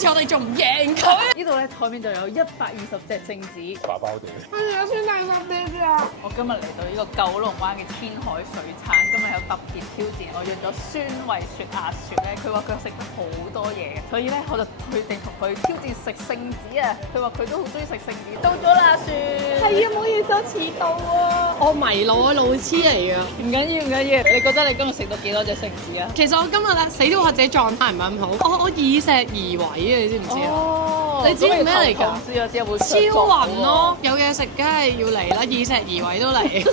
次我哋仲唔贏佢？呢度咧台面就有120隻聖子。打包啲。我先大十啲啊！我今日嚟到呢個九龍灣嘅天海水產，今日有特別挑戰，我約咗酸味雪阿雪咧，佢話佢食得好多嘢嘅，所以咧我就決定同佢挑戰食聖子啊！佢話佢都好中意食聖子，到咗啦，阿雪。係啊，唔好意思，我遲到啊！我迷路啊，路痴嚟㗎。唔緊要唔緊要，你覺得你今日食到幾多隻聖子啊？其實我今日咧死都我自己狀態唔係咁好，我以石而為啊，你知唔知啊？哦，你知咩嚟㗎？知啊，知有冇超暈咯，有嘢食梗係要嚟啦，以石而為都嚟。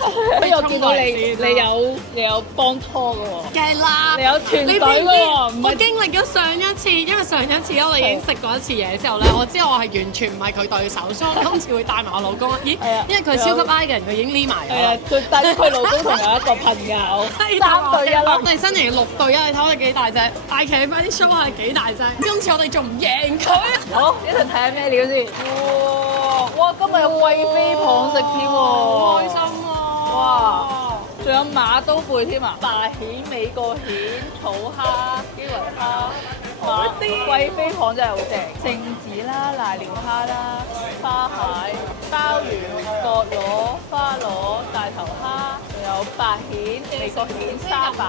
不過我見到你有幫拖嘅喎，梗係啦，你有團隊喎，唔係我經歷咗上一次，因為上一次我哋已經食過一次嘢之後咧，我知道我係完全唔係佢對手，所以我今次會帶埋我老公。咦？因為佢超級 I 嘅人，佢已經匿埋咗。係啊，佢帶咗佢老公同有一個朋友，3對1啦。我哋新嚟6對1，你睇我哋幾大隻？艾琪，你快啲 show 我哋幾大隻？今次我哋仲唔贏佢？好，一齊睇下咩料先。哇！今日有貴妃螃食添喎，好開心啊！哇！仲有馬刀貝添啊，大蜆、美國蜆、草蝦、基圍蝦。貴妃螃真係好正，聖子啦、瀨尿蝦啦、花蟹、鮑魚、角螺、花螺、大頭蝦，仲有白蜆、美國蜆、沙白。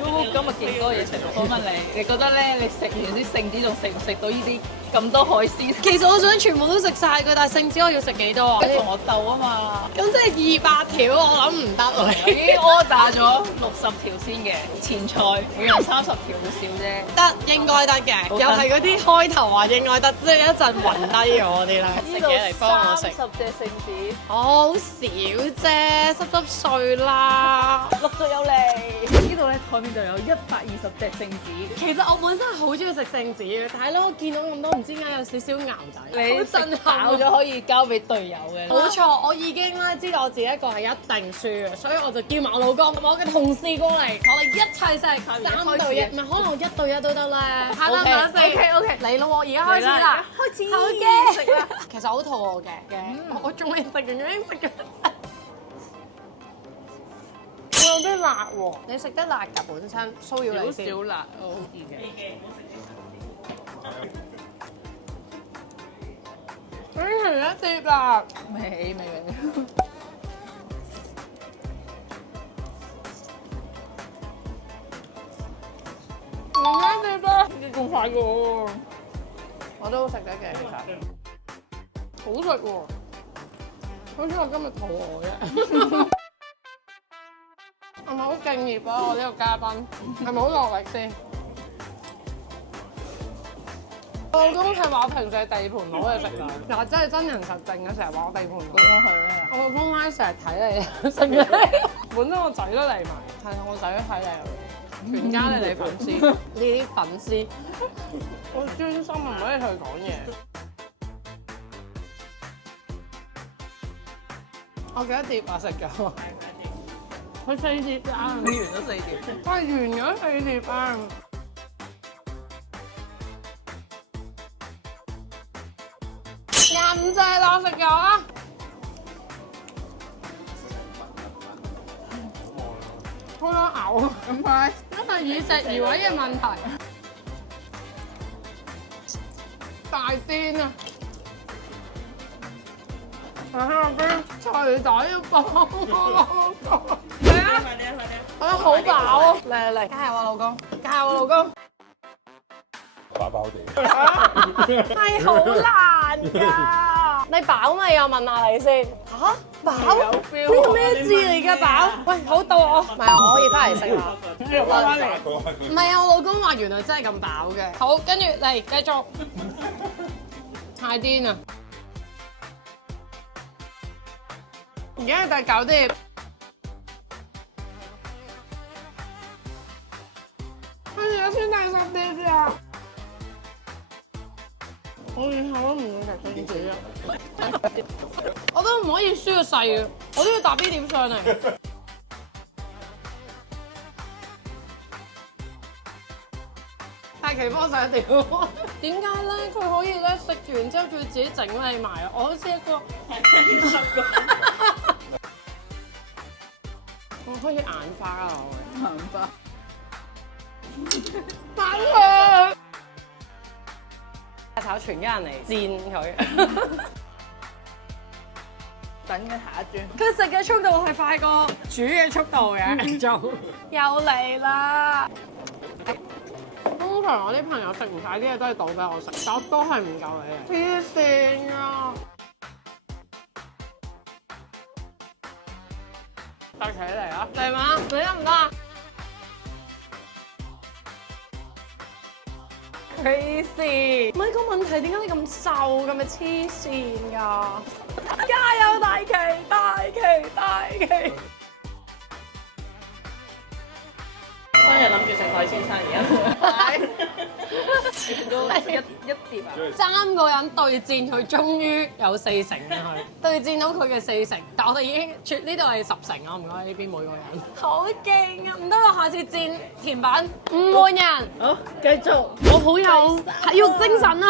今日勁多嘢食，我問你覺得咧？你食完啲聖子仲食唔食到呢啲咁多海鮮？其實我想全部都食晒佢，但係聖子我要食幾多啊？你同我鬥啊嘛！咁即係200條，我諗唔得啊！已經 order 咗60條先嘅前菜，每人30條好少啫。得，應該得嘅，又係嗰啲開頭話應該得，即係一陣暈低咗嗰啲咧。食嘢嚟幫我食。30隻聖子，好少啫，濕碎啦。陸續有嚟。呢度咧台面就有120隻聖子。其實我本身係好中意食聖子嘅，但係咧我見到咁多唔知點解有少少淆底。你好震撼飽咗可以交俾隊友嘅。冇錯，我已經咧知道我自己一個係一定輸嘅，所以我就叫埋我老公同埋我嘅同事過嚟，我哋一齊食3對1，唔係可能1對1都得咧。下單打四 OK，嚟咯喎，而家開始啦，開始好嘅，食啦。其實好肚餓嘅，我仲未食完已經食緊。我有啲辣喎，你食得辣㗎本身，騷擾你先。少辣，我好意嘅。係一碟辣，未。一碟啦，咁快嘅喎，我都食得嘅，其實好食喎。好似我今日肚餓啫。係咪好敬業啊？我呢個嘉賓係咪好落力先？我老公係話我平時係地盤佬嘅食量，嗱真係真人實證嘅，成日話我地盤佬。我老公咧成日睇你食嘢，本身我仔都嚟埋，係啊，我仔都睇你，全家你粉絲，呢啲粉絲，我專心唔可以同佢講嘢。我幾多碟啊食咗？佢4碟啊！你完咗4碟，我係完咗4碟啊！5隻啦，食咗啊！好想嘔，咁快，因為以石而位嘅問題，大癲啊！喺入邊隨仔要幫我，係啊！我覺得好飽啊！嚟，加油啊老公，加油啊老公！打包啲。係好難㗎！你飽未啊？問下你先。嚇？飽？呢個咩字嚟㗎？飽？喂，好到我。唔係啊，我可以翻嚟食啊。翻嚟。唔係啊，我老公話原來真係咁飽嘅。好，跟住嚟繼續。太癲啦！而家係第9碟。跟住先第10碟啊！我以後都唔會食聖子啊！我都唔可以輸個細嘅，我都要搭 B 點上嚟。大奇幫上一條，點解咧？佢可以咧食完之後，佢自己整理埋啊！我好似一個，我開始眼花啊！我眼花。反佢。炒全家人嚟煎佢。等緊下一轉。佢食嘅速度係快過煮嘅速度嘅，就又嚟啦！通常我啲朋友食唔晒啲嘢都係倒俾我食，但我都係唔夠你嘅。黐線啊！帶起嚟啊！嚟嘛？你得唔得啊？Crazy！唔係個問題，點解你咁瘦咁嘅黐線㗎？加油大旗！大旗！大旗！生日諗住食海鮮餐而家，都一碟啊3個人對戰，佢終於有4成啊！佢對戰到佢嘅4成，但我哋已經呢度係10成啊！唔該呢邊每個人，好勁啊！唔得啦，下次戰甜品5換人。好，繼續。我好有體育精神啊！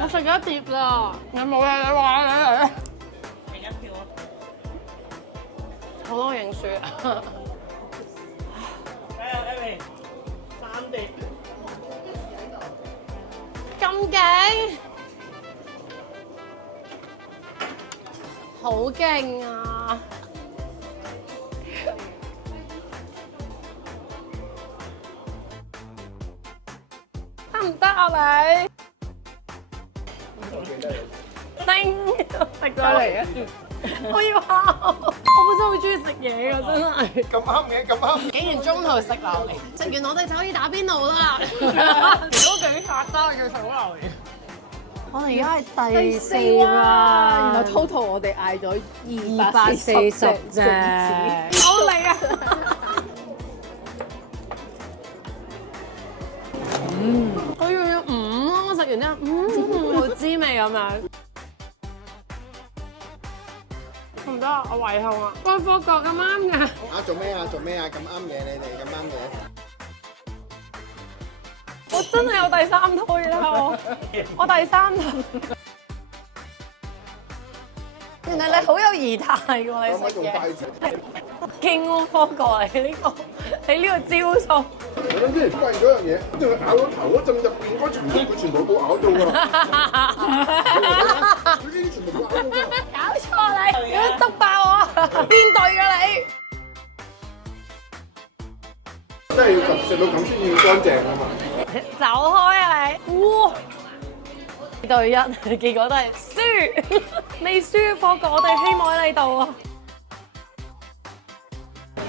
我食咗一碟啦，你冇嘢你話你嚟啊！俾緊票啊！好多認輸啊！睇下 Amy 3碟，咁勁，好勁啊！得唔得啊你？叮，食咗嚟啊！我要喊，我本身好中意食嘢㗎，真係。咁啱嘅，咁啱。竟然中途食榴蓮，食完我哋就可以打邊爐啦！都幾殺得，要食好榴蓮。我哋而家係第4啦，原來 total 我哋嗌咗240啫。好嚟啊！佢仲要咯，食完之後好滋味咁樣。唔得，我胃痛啊！喂，霍哥咁啱嘅。啊，做咩啊？做咩啊？咁啱嘢，你哋咁啱嘢。我真係有第3胎啦！我第3胎。原來你好有儀態喎，你食嘢。勁喎，霍哥你呢個招數。我諗先發現咗樣嘢，跟住佢咬咗頭嗰陣入邊嗰層，佢全部冇咬到㗎。佢呢啲全部冇咬到㗎。搞錯你，你篤爆我！邊隊㗎你？真係要食到咁先至乾淨啊嘛！走開啊你！哇！2對1，結果都係輸，未輸霍哥，我哋希望喺你度啊！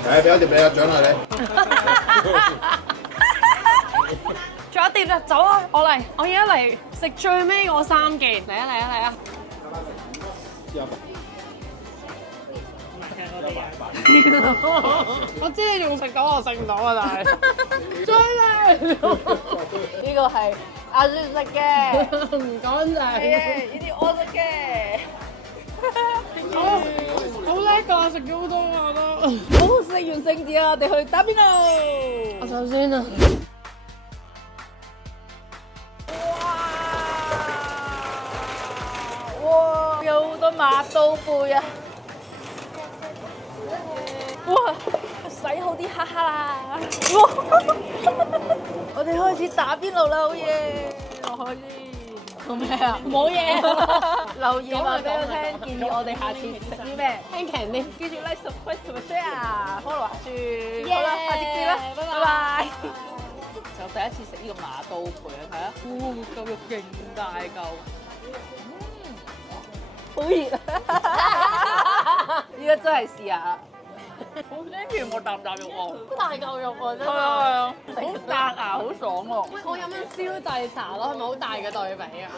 誒，俾一碟你啊，獎勵你。仲有一碟啦，走啊！我嚟，我而家嚟食最尾嗰3件，嚟啊嚟啊嚟啊！我知你仲食到，我食唔到啊，但係追你！呢個係阿雪食嘅，唔乾淨。呢啲我食嘅。好叻㗎，食咗好多啊都。好，食完聖子啦，我哋去打邊爐。我首先啊，哇！有好多馬刀貝啊！哇！洗好啲哈哈啦！哇！我哋開始打邊爐啦，好嘢！落去先。做咩啊？冇嘢。留言話俾我聽，建議我哋下次食啲咩？輕強啲。記住 like、subscribe 同埋 share，follow 下書。好啦，下次見啦，拜拜。就第一次食呢個馬刀貝啊，睇下，哇，嚿肉勁大嚿，好熱啊！依家真係試下，好鮮甜喎，啖肉喎，好大嚿肉喎，真係。係啊，好彈牙，好爽喎。喂，我飲緊燒製茶咯，係咪好大嘅對比啊？